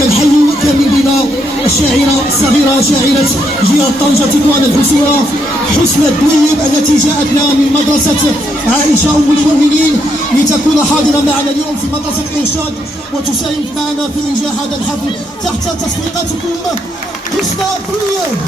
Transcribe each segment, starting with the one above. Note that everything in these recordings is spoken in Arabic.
كنحيي كامل بنا الشاعرة الصغيرة شاعرة جهة طنجة تطوان الحسيرة حسنى الدويب التي جاءتنا من مدرسة عائشة أم المؤمنين لتكون حاضرة معنا اليوم في مدرسة الإرشاد وتشارك معنا في إنجاح هذا الحفل تحت تصفيقاتكم. حسنى الدويب.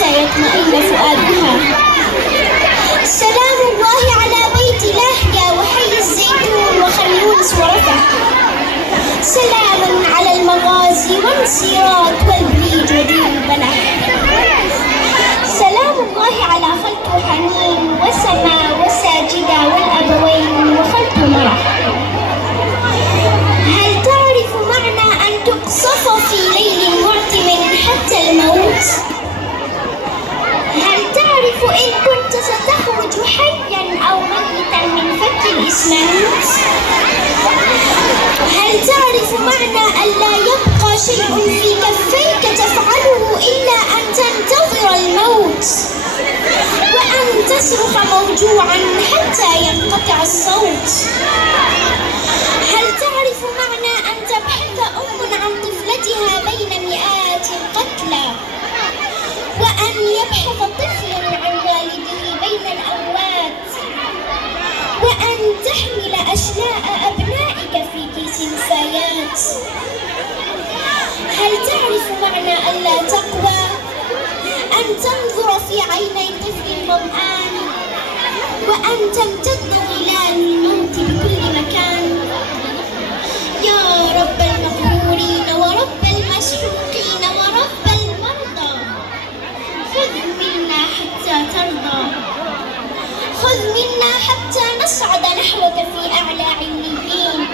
يطمئن فؤادها. سلام الله على بيت لاهيا وحي الزيتون وخليونس ورفح. سلام على المغازي والمسيرات والبريد ودين البلح. سلام الله على خلق حنين وسما وساجدة والأبوين وخلق مرح. هل تعرف معنى أن تقصف في ليل معتم حتى الموت؟ هل تعرف إن كنت ستخرج حيا أو ميتا من فك الإسمنت؟ هل تعرف معنى أن لا يبقى شيء في كفيك تفعله إلا أن تنتظر الموت وأن تصرخ موجوعا حتى ينقطع الصوت؟ هل تعرف معنى أن تبحث عن طفلتها بين مئات القتلى وأن يبحث طفل عن والده بين الأموات وأن تحمل أشلاء أبنائك في كيس نفايات؟ هل تعرف معنى أن لا تقوى؟ أن تنظر في عيني طفل ظمآن وأن تمتد ظلال الموت بكل مكان. يا رب المقهورين ورب المسحوقين ورب المرضى، خذ منا حتى ترضى، خذ منا حتى نصعد نحوك في أعلى عليين،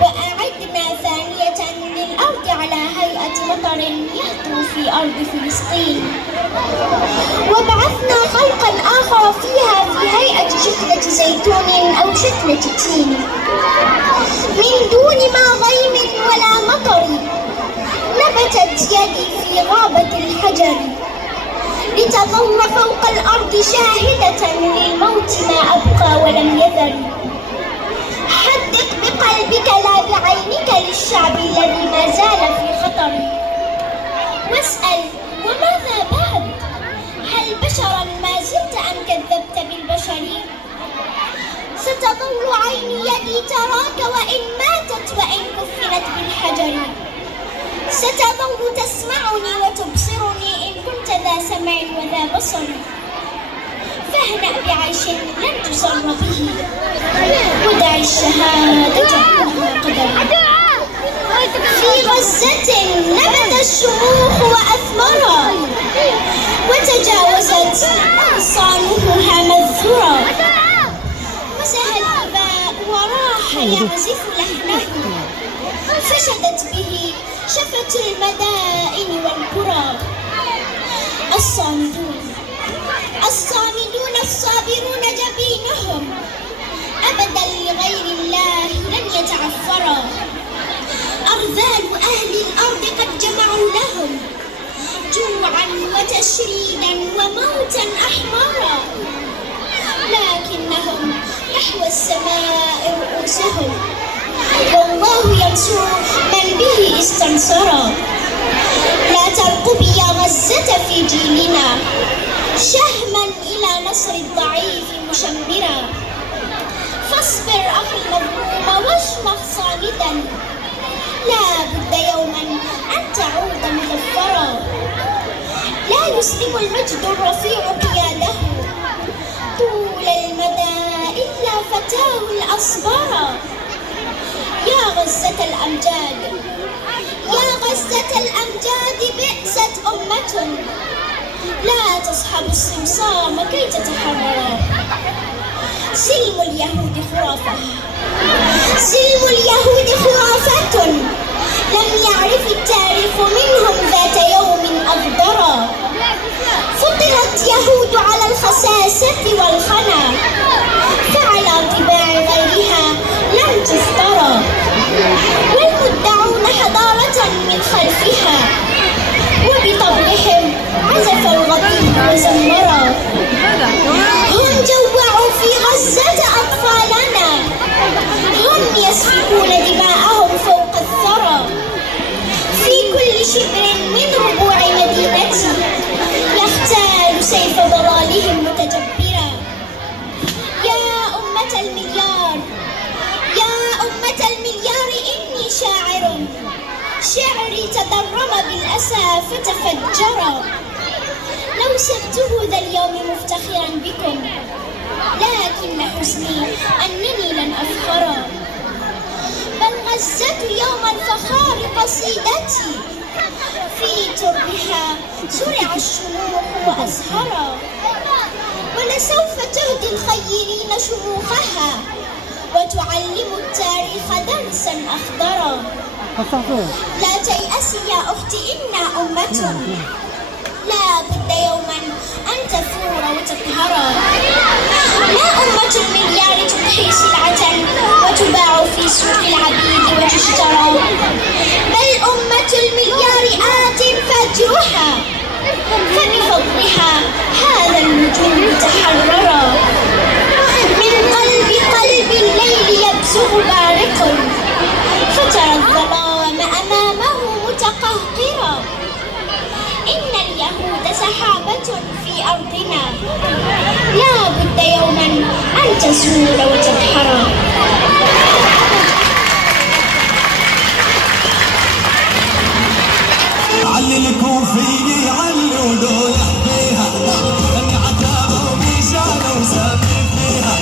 وأعدنا ثانية للأرض على هيئة مطر مطر يهطل في أرض فلسطين. وبعثنا خلقا آخر فيها في هيئة شتلة زيتون أو شتلة تين، من دون ما غيم ولا مطر نبتت يدي في غابة الحجر، لتظل فوق الأرض شاهدة للموت ما أبقى ولم يذر. حدق بقلبك لا بعينك للشعب الذي ما زال في خطر، واسأل وماذا بعد؟ هل بشرا ما زلت أم كذبت بالبشر؟ ستظل عين يدي تراك وإن ماتت وإن كفنت بالحجر، ستظل تسمعني وتبصرني إن كنت ذا سمع وذا بصر. فاهنأ بعيش لن تصر به، ودع الشهادة كلها قدر. في غزة نبت الشموخ وأثمرا، وتجاوزت أغصانها مذرا، وسهى الإباء وراح يعزف لحنه، فشدت به شفت المدائن والقرى. الصامدون الصابرون جبينهم أبدا لغير الله لن يتعفرا. أرذال أهل الأرض قد جمعوا لهم جوعا وتشريدا وموتا أحمرا، لكنهم نحو السماء رؤوسهم، والله ينصر من به استنصرا. لا ترقب يا غزة في جيلنا شهما إلى نصر الضعيف مشمرا. فاصبر أخي المظلوم واشمخ صامدا، لا بد يوما أن تعود مظفرا. لا يسلم المجد الرفيع قياده طول المدى إلا فتاه الأصبرا. يا غزة الأمجاد يا غزة الأمجاد بئست أمة لا تصحب الصمصام كي تتحرر. سلم اليهود خرافة، سلم اليهود خرافة لم يعرف التاريخ منهم ذات يوم أغدرا. فطرت يهود على الخساسة والخنا، فعلى طباع غيرها لم تفطرا. والمدعون حضارة من خلفها، وبطبعهم عزف الغضيب وزمرا. هم جوعوا في غزة أطفالنا، هم يسفكون دماءهم فوق الثرى. في كل شبر من ربوع مدينتي يختال سيف ضلالهم متجبرا. يا أمة المليار يا أمة المليار إني شاعر، شعري تضرم بالأسى فتفجرا. لو سرته ذا اليوم مفتخرا بكم، لكن حزني أنني لن أفخرا. بل غزة يوم الفخار قصيدتي، في تربها سرع الشموخ وأزهرا. ولسوف تهدي الخيرين شموخها، وتعلم التاريخ درسا أخضرا. لا تيأسي يا أختي إنا أمة، لا بد يوما أن تثور وتقهرا. لا أمة المليار تضحي سلعة وتباع في سوق العبيد وتشترى، بل أمة المليار آت فجرها، فبفضلها هذا الوجود تحررا. من قلب الليل يبزغ بارق، فترى الظلام أمامه متقهقرا. إن اليهود سحابة في أرضنا، لا بد يوما أن تزول وتدحرا. عللكم فيني علوا دول يحبيها، أني عتابة وميزانة وسامي فيها.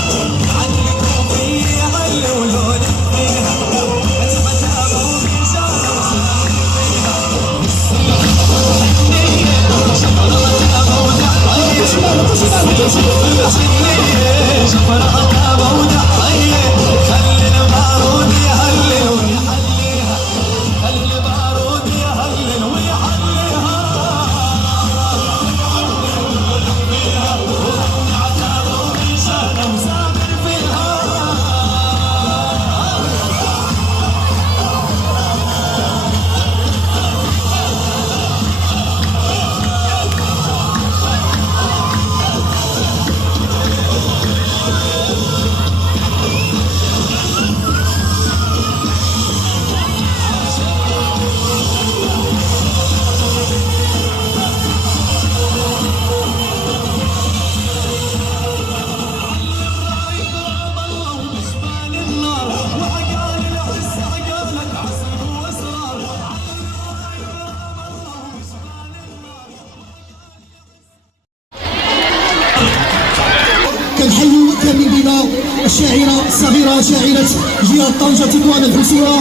عللكم فيني علوا دول يحبيها، أني عتابة وميزانة وسامي فيها. شفر عتابة ودحية، خلي البارود يهلل ويحليها، خلي البارود يهلل ويحليها. كان من بين الشاعرة الصغيرة شاعرة جهة طنجة تطوان الحسيرة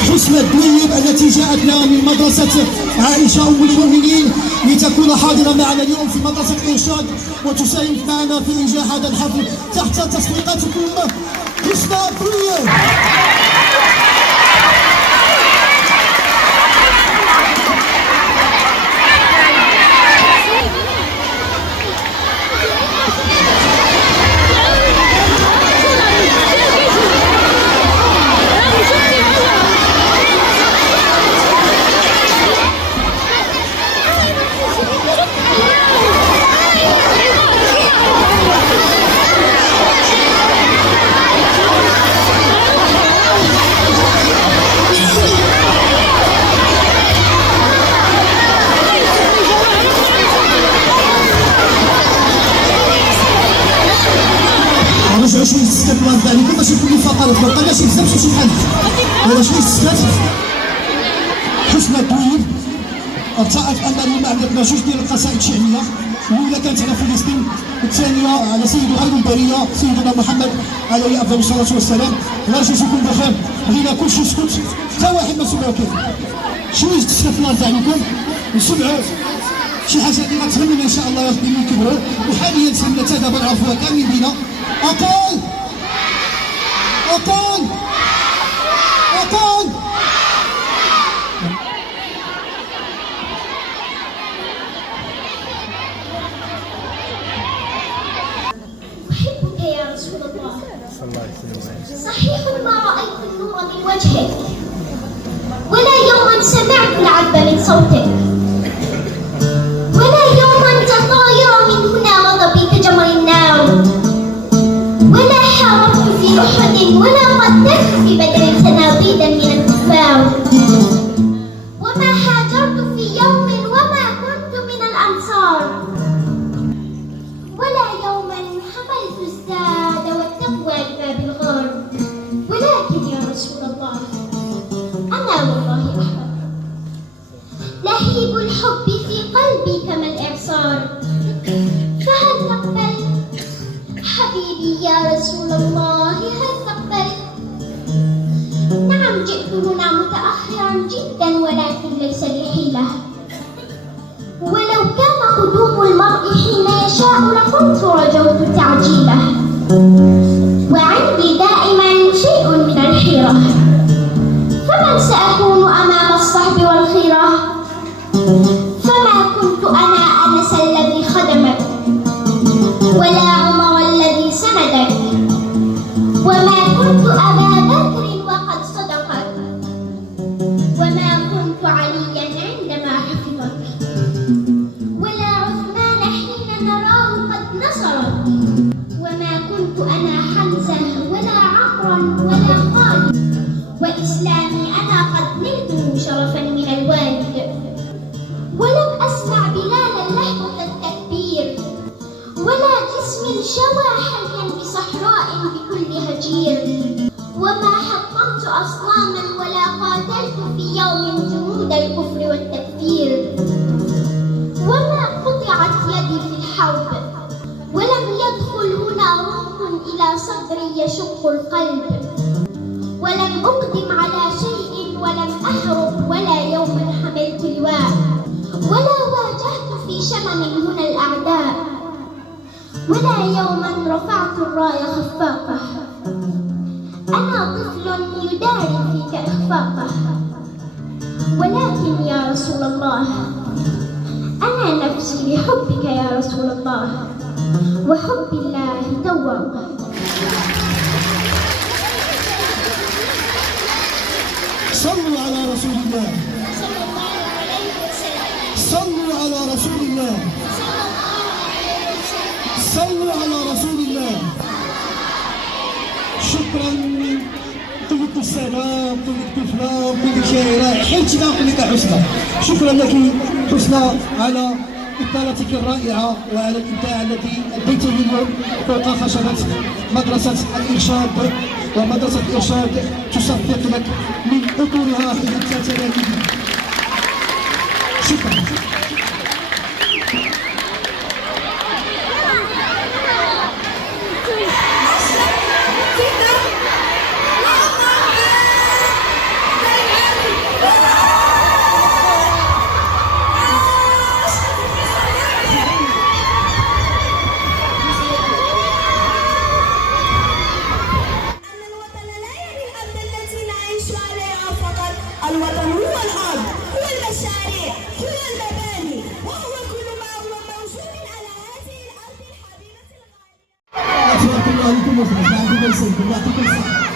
حسنى الدويب التي جاءتنا من مدرسة عائشة أم المؤمنين لتكون حاضرة معنا اليوم في مدرسة الإرشاد وتساهم معنا في إنجاح هذا الحفل تحت تصفيقاتكم حسنى الدويب. رجعوا شويه السكات الله يرضى عليكم باش يكون لي فقرات ما بقناش بزاف شي حل ولا شويه السكات. حسنى الدويب ارتأت اننا عندنا جوج ديال القصائد الشعريه الاولى كانت على فلسطين والثانيه على سيد غير البريه سيدنا محمد عليه افضل الصلاه والسلام. الله يجازيكم بخير لينا كلشي سكت حتى واحد ما سمعوا كيف شويه السكات الله يرضى عليكم نسمعوا شي حاجه اللي غتهمنا ان شاء الله يا ربي من كبروا. وحاليا سمنا تدابا نعرفوها كاملين بينا أقول أقول أقول أحبك يا رسول الله صحيح ما رأيت النور من وجهك ولا يوما سمعت العذب من صوتك ولا يوما تطاير من هنا غضبي كجمر النار ولا حاربت في أحد ولا قتلت في بدر سنابيدا من الكفار وما هاجرت في يوم وما كنت من الأنصار ولا يوما حملت الزاد والتقوى لباب الغار ولكن يا رسول الله أنا والله أحبك لهيب الحب في قلبي كما الإعصار فهل تقبل حبيبي يا رسول الله هل تقبل؟ نعم جئت هنا متأخرا جدا ولكن ليس لي حيلة ولو كان قدوم المرء حين يشاء لكنت رجوت تعجيله وعندي دائما شيء من الحيرة فمن سأكون أمام الصحب والخيرة فما كنت أنا أنس الذي خدمك ولا عمر الذي سندك وما كنت أبا بكر وقد صدقك وما كنت عليا عندما حفظك ولا عثمان حين نراه قد نصرك وما كنت أنا حمزة ولا عمرا ولا خالد وإسلامي أنا قد نلته شرفا من الوالد ولم أسمع بلالا لحظة التكبير ولا جسم شوى حيا بصحراء بكل هجير وما حطمت أصناما ولا قاتلت في يوم جنود الكفر والتكفير وما قطعت يدي في الحرب ولم يدخل هنا رمح إلى صدري يشق القلب ولم أقدم على شيء ولم أهرب ولا يوما حملت لواء ولا واجهت في شمم هنا الأعداء ولا يوما رفعت الراية خفاقة أنا طفل يداري فيك إخفاقه ولكن يا رسول الله أنا نفسي بحبك يا رسول الله وحب الله تواق. صلوا على رسول الله صلى الله عليه وسلم صلوا على رسول الله صلى الله عليه وسلم صلوا على رسول الله. شكرا طلبت السلام طلبت فلان طلبت شاعرة حلتنا طلبت حسنى. شكرا لك حسنى على إطلالتك الرائعة وعلى الإبداع الذي أديته اليوم فوق خشبة مدرسة الإرشاد ومدرسة الإرشاد تصفق لك من قطورها خدمة تلاميذ. شكرا. المخرج ما عندي ما يسلكم يعطيكم الصحة.